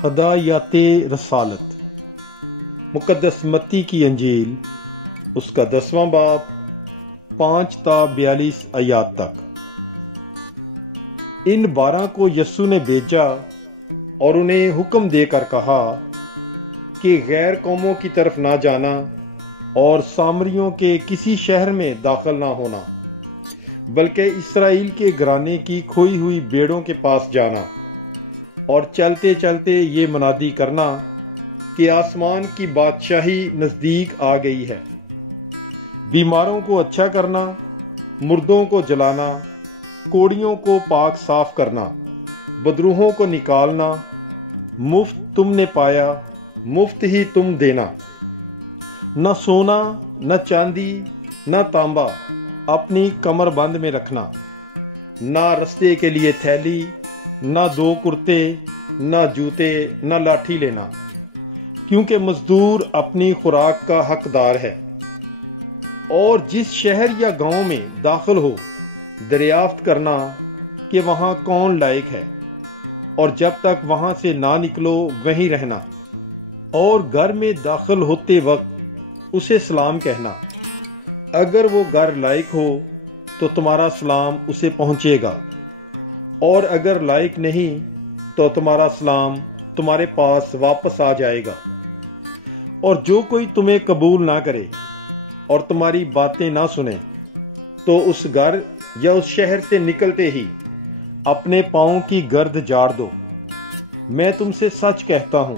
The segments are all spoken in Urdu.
ہدایات رسالت مقدس متی کی انجیل اس کا 10واں باب 5 تا 42 آیات تک۔ ان 12 کو یسوع نے بھیجا اور انہیں حکم دے کر کہا کہ غیر قوموں کی طرف نہ جانا اور سامریوں کے کسی شہر میں داخل نہ ہونا، بلکہ اسرائیل کے گھرانے کی کھوئی ہوئی بھیڑوں کے پاس جانا اور چلتے چلتے یہ منادی کرنا کہ آسمان کی بادشاہی نزدیک آ گئی ہے۔ بیماروں کو اچھا کرنا، مردوں کو جلانا، کوڑیوں کو پاک صاف کرنا، بدروحوں کو نکالنا، مفت تم نے پایا مفت ہی تم دینا۔ نہ سونا نہ چاندی نہ تانبا اپنی کمر بند میں رکھنا، نہ رستے کے لیے تھیلی، نہ 2 کرتے، نہ جوتے، نہ لاٹھی لینا، کیونکہ مزدور اپنی خوراک کا حقدار ہے۔ اور جس شہر یا گاؤں میں داخل ہو دریافت کرنا کہ وہاں کون لائق ہے، اور جب تک وہاں سے نہ نکلو وہیں رہنا، اور گھر میں داخل ہوتے وقت اسے سلام کہنا۔ اگر وہ گھر لائق ہو تو تمہارا سلام اسے پہنچے گا، اور اگر لائق نہیں تو تمہارا سلام تمہارے پاس واپس آ جائے گا۔ اور جو کوئی تمہیں قبول نہ کرے اور تمہاری باتیں نہ سنے تو اس گھر یا اس شہر سے نکلتے ہی اپنے پاؤں کی گرد جاڑ دو۔ میں تم سے سچ کہتا ہوں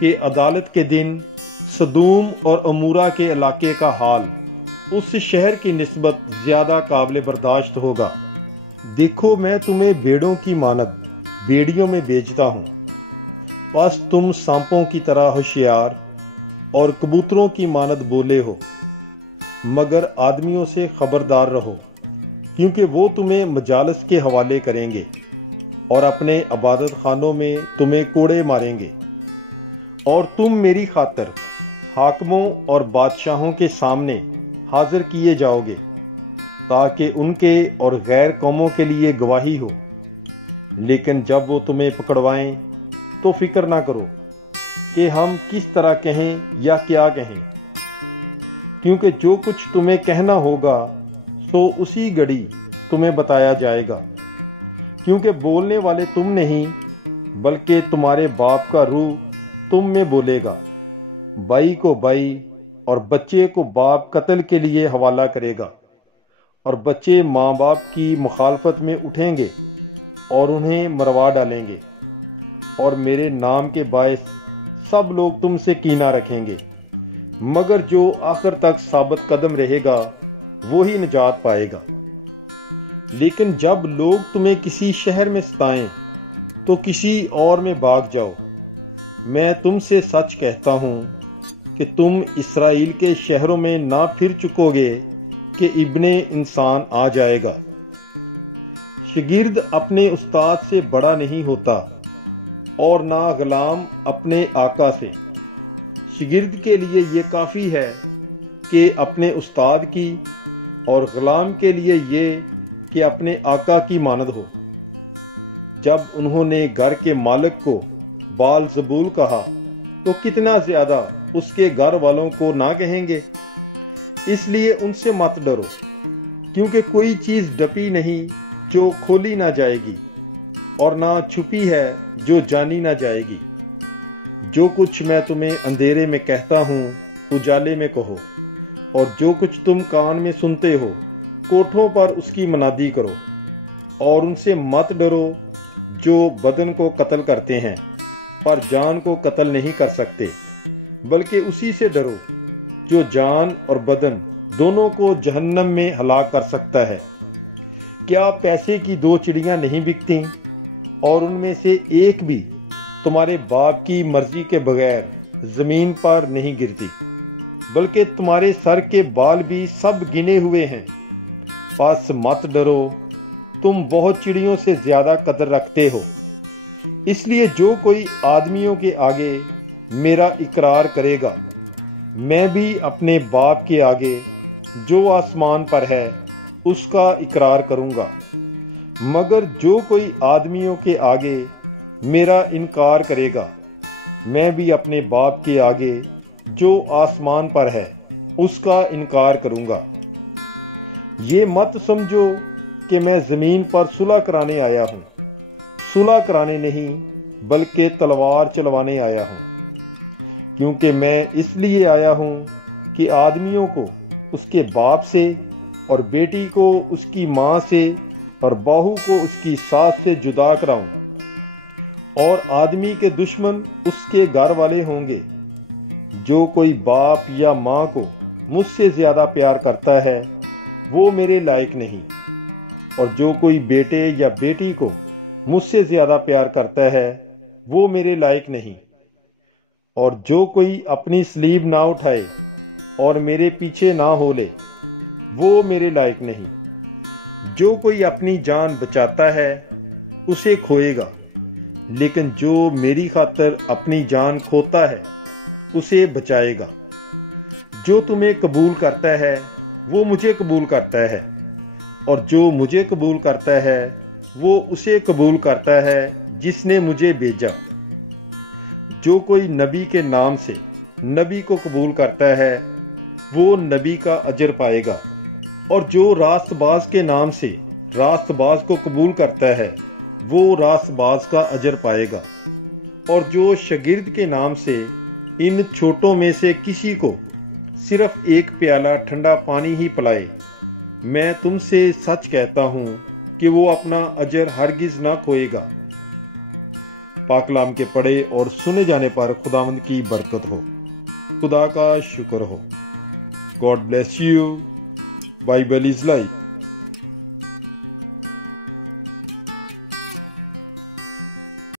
کہ عدالت کے دن سدوم اور عمورہ کے علاقے کا حال اس شہر کی نسبت زیادہ قابل برداشت ہوگا۔ دیکھو، میں تمہیں بھیڑوں کی مانند بیڑیوں میں بھیجتا ہوں، پس تم سانپوں کی طرح ہوشیار اور کبوتروں کی مانند بولے ہو، مگر آدمیوں سے خبردار رہو، کیونکہ وہ تمہیں مجالس کے حوالے کریں گے اور اپنے عبادت خانوں میں تمہیں کوڑے ماریں گے، اور تم میری خاطر حاکموں اور بادشاہوں کے سامنے حاضر کیے جاؤ گے، تاکہ ان کے اور غیر قوموں کے لیے گواہی ہو۔ لیکن جب وہ تمہیں پکڑوائیں تو فکر نہ کرو کہ ہم کس طرح کہیں یا کیا کہیں، کیونکہ جو کچھ تمہیں کہنا ہوگا سو اسی گھڑی تمہیں بتایا جائے گا، کیونکہ بولنے والے تم نہیں بلکہ تمہارے باپ کا روح تم میں بولے گا۔ بھائی کو بھائی اور بچے کو باپ قتل کے لیے حوالہ کرے گا، اور بچے ماں باپ کی مخالفت میں اٹھیں گے اور انہیں مروا ڈالیں گے، اور میرے نام کے باعث سب لوگ تم سے کینہ رکھیں گے، مگر جو آخر تک ثابت قدم رہے گا وہی نجات پائے گا۔ لیکن جب لوگ تمہیں کسی شہر میں ستائیں تو کسی اور میں بھاگ جاؤ۔ میں تم سے سچ کہتا ہوں کہ تم اسرائیل کے شہروں میں نہ پھر چکو گے کہ ابن انسان آ جائے گا۔ شاگرد اپنے استاد سے بڑا نہیں ہوتا، اور نہ غلام اپنے آقا سے۔ شاگرد کے لیے یہ کافی ہے کہ اپنے استاد کی، اور غلام کے لیے یہ کہ اپنے آقا کی مانند ہو۔ جب انہوں نے گھر کے مالک کو بال زبول کہا تو کتنا زیادہ اس کے گھر والوں کو نہ کہیں گے۔ اس لیے ان سے مت ڈرو، کیونکہ کوئی چیز ڈپی نہیں جو کھولی نہ جائے گی، اور نہ چھپی ہے جو جانی نہ جائے گی۔ جو کچھ میں تمہیں اندھیرے میں کہتا ہوں اجالے میں کہو، اور جو کچھ تم کان میں سنتے ہو کوٹھوں پر اس کی منادی کرو۔ اور ان سے مت ڈرو جو بدن کو قتل کرتے ہیں پر جان کو قتل نہیں کر سکتے، بلکہ اسی سے ڈرو جو جان اور بدن دونوں کو جہنم میں ہلاک کر سکتا ہے۔ کیا پیسے کی 2 چڑیاں نہیں بکتیں، اور ان میں سے ایک بھی تمہارے باپ کی مرضی کے بغیر زمین پر نہیں گرتی؟ بلکہ تمہارے سر کے بال بھی سب گنے ہوئے ہیں۔ پس مت ڈرو، تم بہت چڑیوں سے زیادہ قدر رکھتے ہو۔ اس لیے جو کوئی آدمیوں کے آگے میرا اقرار کرے گا، میں بھی اپنے باپ کے آگے جو آسمان پر ہے اس کا اقرار کروں گا۔ مگر جو کوئی آدمیوں کے آگے میرا انکار کرے گا، میں بھی اپنے باپ کے آگے جو آسمان پر ہے اس کا انکار کروں گا۔ یہ مت سمجھو کہ میں زمین پر صلح کرانے آیا ہوں، صلح کرانے نہیں بلکہ تلوار چلوانے آیا ہوں، کیونکہ میں اس لیے آیا ہوں کہ آدمیوں کو اس کے باپ سے اور بیٹی کو اس کی ماں سے اور بہو کو اس کی ساس سے جدا کراؤں، اور آدمی کے دشمن اس کے گھر والے ہوں گے۔ جو کوئی باپ یا ماں کو مجھ سے زیادہ پیار کرتا ہے وہ میرے لائق نہیں، اور جو کوئی بیٹے یا بیٹی کو مجھ سے زیادہ پیار کرتا ہے وہ میرے لائق نہیں، اور جو کوئی اپنی صلیب نہ اٹھائے اور میرے پیچھے نہ ہو لے وہ میرے لائق نہیں۔ جو کوئی اپنی جان بچاتا ہے اسے کھوئے گا، لیکن جو میری خاطر اپنی جان کھوتا ہے اسے بچائے گا۔ جو تمہیں قبول کرتا ہے وہ مجھے قبول کرتا ہے، اور جو مجھے قبول کرتا ہے وہ اسے قبول کرتا ہے جس نے مجھے بھیجا۔ جو کوئی نبی کے نام سے نبی کو قبول کرتا ہے وہ نبی کا اجر پائے گا، اور جو راست باز کے نام سے راست باز کو قبول کرتا ہے وہ راست باز کا اجر پائے گا، اور جو شاگرد کے نام سے ان چھوٹوں میں سے کسی کو صرف ایک پیالہ ٹھنڈا پانی ہی پلائے، میں تم سے سچ کہتا ہوں کہ وہ اپنا اجر ہرگز نہ کھوئے گا۔ پاک کلام کے پڑھے اور سنے جانے پر خداوند کی برکت ہو، خدا کا شکر ہو۔ God bless you. Bible is life.